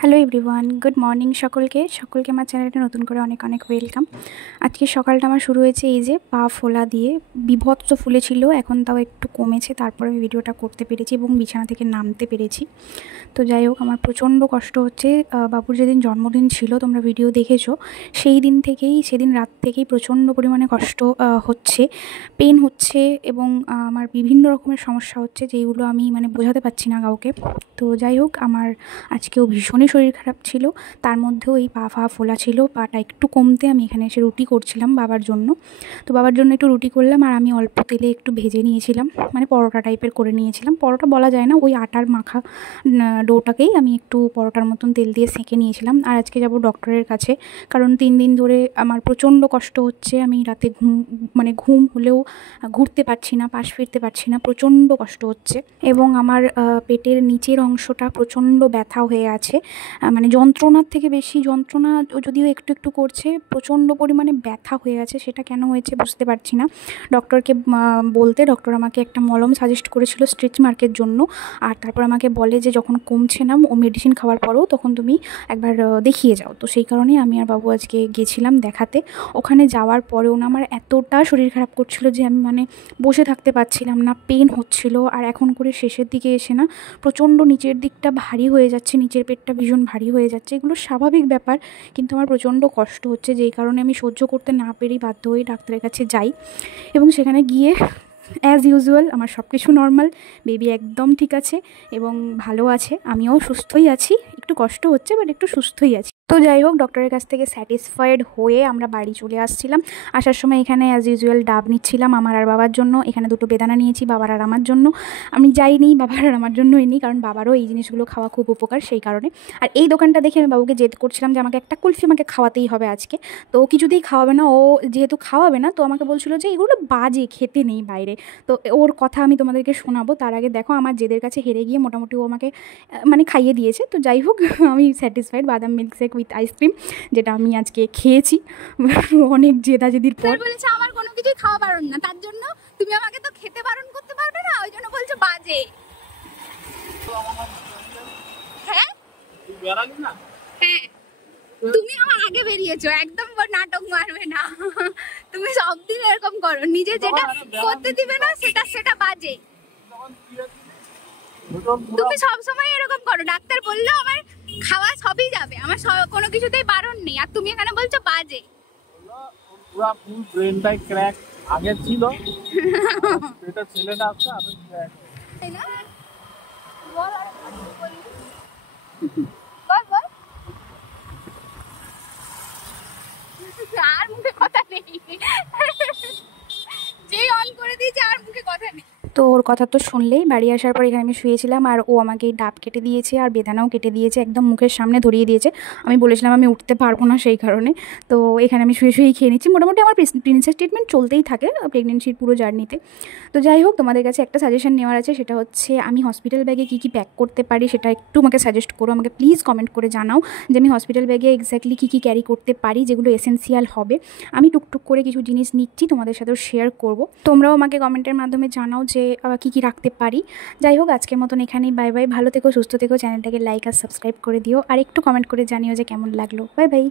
Hello everyone, good morning সকলকে আমার চ্যানেলটা নতুন করে অনেক অনেক ওয়েলকাম। আজকে সকালটা আমার শুরু হয়েছে এই যে পা ফোলা দিয়ে। বিভৎস ফুলেছিল, এখন তাও একটু কমেছে, তারপরে আমি ভিডিওটা করতে পেরেছি এবং বিছানা থেকে নামতে পেরেছি। তো যাই হোক, আমার প্রচণ্ড কষ্ট হচ্ছে। বাবুর যেদিন জন্মদিন ছিল, তোমরা ভিডিও দেখেছো, সেদিন রাত থেকেই প্রচণ্ড পরিমাণে কষ্ট হচ্ছে, পেন হচ্ছে এবং আমার বিভিন্ন রকমের সমস্যা হচ্ছে, যেইগুলো আমি বোঝাতে পারছি না কাউকে। তো যাই হোক, আমার আজকেও ভীষণই শরীর খারাপ ছিল, তার মধ্যেও এই পা ফোলা ছিল। পাটা একটু কমতে আমি এখানে এসে রুটি করছিলাম বাবার জন্য। তো বাবার জন্য একটু রুটি করলাম, আর আমি অল্প তেলে একটু ভেজে নিয়েছিলাম, পরোটা টাইপের করে নিয়েছিলাম। পরোটা বলা যায় না, ওই আটার মাখা ডোটাকেই আমি একটু পরোটার মতন তেল দিয়ে সেঁকে নিয়েছিলাম। আর আজকে যাব ডক্টরের কাছে, কারণ 3 দিন ধরে আমার প্রচণ্ড কষ্ট হচ্ছে। আমি রাতে ঘুম হলেও ঘুরতে পারছি না, পাশ ফিরতে পারছি না, প্রচণ্ড কষ্ট হচ্ছে। এবং আমার পেটের নিচের অংশটা প্রচণ্ড ব্যথা হয়ে আছে, যন্ত্রণার থেকে বেশি, যন্ত্রণা যদিও একটু একটু করছে, প্রচণ্ড পরিমাণে ব্যথা হয়ে আছে। সেটা কেন হয়েছে বুঝতে পারছি না। ডক্টরকে বলতে ডক্টর আমাকে একটা মলম সাজেস্ট করেছিল স্ট্রেচ মার্কের জন্য, আর তারপর আমাকে বলে যে যখন কমছে না ও মেডিসিন খাওয়ার পরেও, তখন তুমি একবার দেখিয়ে যাও। তো সেই কারণেই আমি আর বাবু আজকে গেছিলাম দেখাতে। ওখানে যাওয়ার পরেও না আমার এতটা শরীর খারাপ করছিল যে আমি বসে থাকতে পারছিলাম না, পেন হচ্ছিল। আর এখন করে শেষের দিকে এসে না প্রচণ্ড নিচের দিকটা ভারী হয়ে যাচ্ছে, নিচের পেটটা ভীষণ ভারী হয়ে যাচ্ছে। এগুলো স্বাভাবিক ব্যাপার, কিন্তু আমার প্রচণ্ড কষ্ট হচ্ছে, যেই কারণে আমি সহ্য করতে না পেরেই বাধ্য হয়ে ডাক্তারের কাছে যাই। এবং সেখানে গিয়ে অ্যাজ ইউজুয়াল আমার সব কিছু নর্মাল, বেবি একদম ঠিক আছে এবং ভালো আছে, আমিও সুস্থই আছি। একটু কষ্ট হচ্ছে, বাট একটু সুস্থই আছি। তো যাই হোক, ডক্টরের কাছ থেকে স্যাটিসফাইড হয়ে আমরা বাড়ি চলে আসছিলাম। আসার সময় এখানে অ্যাজ ইউজুয়াল ডাব নিচ্ছিলাম আমার আর বাবার জন্য। এখানে 2টো বেদানা নিয়েছি বাবার আর আমার জন্য। আমি যাইনি, বাবার আর আমার জন্যই নিই, কারণ বাবারও এই জিনিসগুলো খাওয়া খুব উপকার, সেই কারণে। আর এই দোকানটা দেখে আমি বাবুকে জেদ করছিলাম যে আমাকে একটা কুলফি আমাকে খাওয়াতেই হবে আজকে। তো ও কিছুতেই খাওয়াবে না, ও যেহেতু খাওয়াবে না, তো আমাকে বলছিল যে এগুলো বাজে, খেতে নেই বাইরে। তো ওর কথা আমি তোমাদেরকে শোনাবো, তার আগে দেখো আমার জেদের কাছে হেরে গিয়ে মোটামুটি ও আমাকে খাইয়ে দিয়েছে। তো যাই হোক, আমি স্যাটিসফাইড। বাদাম মিল্কশেক উইথ আইসক্রিম, যেটা আমি আজকে খেয়েছি অনেক জেদাজেদির পর। বলেছে আমার কোনো কিছুই খাওয়া বারণ না, তার জন্য তুমি আমাকে তো খেতে বারণ করতে পারবে না, ওই জন্য বলছো বাজে। হ্যাঁ হ্যাঁ, তুমি আমার আগে বেরিয়েছো, একদম নাটক মারবে না। তুমি সব দিন এরকম করো, নিজে যেটা করতে দিবে না সেটা সেটা বাজে। তুমি সব সময় এরকম করো, ডাক্তার বললো আমার খাওয়া সবই যাবে, আমার কোনো কিছুতেই বারণ নেই, আর তুমি এখানে বলছো বাজে। পুরা ফুল ব্রেনটাই ক্র্যাক আগে ছিল, এটা ছেলেটা আছে আমি ক্র্যাক। তাই না? বল আর বলি, বল বল। আর মুখে কথা নেই, যেই অন করে দিয়েছে আর মুখে কথা নেই। তো ওর কথা তো শুনলেই, বাড়ি আসার পর এখানে আমি শুয়েছিলাম, আর ও আমাকে এই ডাব কেটে দিয়েছে আর বেদানাও কেটে দিয়েছে, একদম মুখের সামনে ধরিয়ে দিয়েছে। আমি বলেছিলাম আমি উঠতে পারবো না, সেই কারণে। তো এখানে আমি শুয়েই খেয়ে নিচ্ছি। মোটামুটি আমার প্রিন্সেস ট্রিটমেন্ট চলতেই থাকে প্রেগনেন্সির পুরো জার্নিতে। তো যাই হোক, তোমাদের কাছে একটা সাজেশন নেওয়ার আছে, সেটা হচ্ছে আমি হসপিটাল ব্যাগে কী কী প্যাক করতে পারি সেটা একটু আমাকে সাজেস্ট করো। আমাকে প্লিজ কমেন্ট করে জানাও যে আমি হসপিটাল ব্যাগে এক্স্যাক্টলি কী কী ক্যারি করতে পারি, যেগুলো এসেন্সিয়াল হবে। আমি টুকটুক করে কিছু জিনিস নিচ্ছি, তোমাদের সাথেও শেয়ার করব। তোমরাও আমাকে কমেন্টের মাধ্যমে জানাও যে কী কী রাখতে পারি। যাই হোক, আজকের মতন এখানেই। বাই বাই, ভালো থেকো, সুস্থ থেকো, চ্যানেলটাকে লাইক আর সাবস্ক্রাইব করে দিও, আর একটু কমেন্ট করে জানিও যে কেমন লাগলো। Bye bye.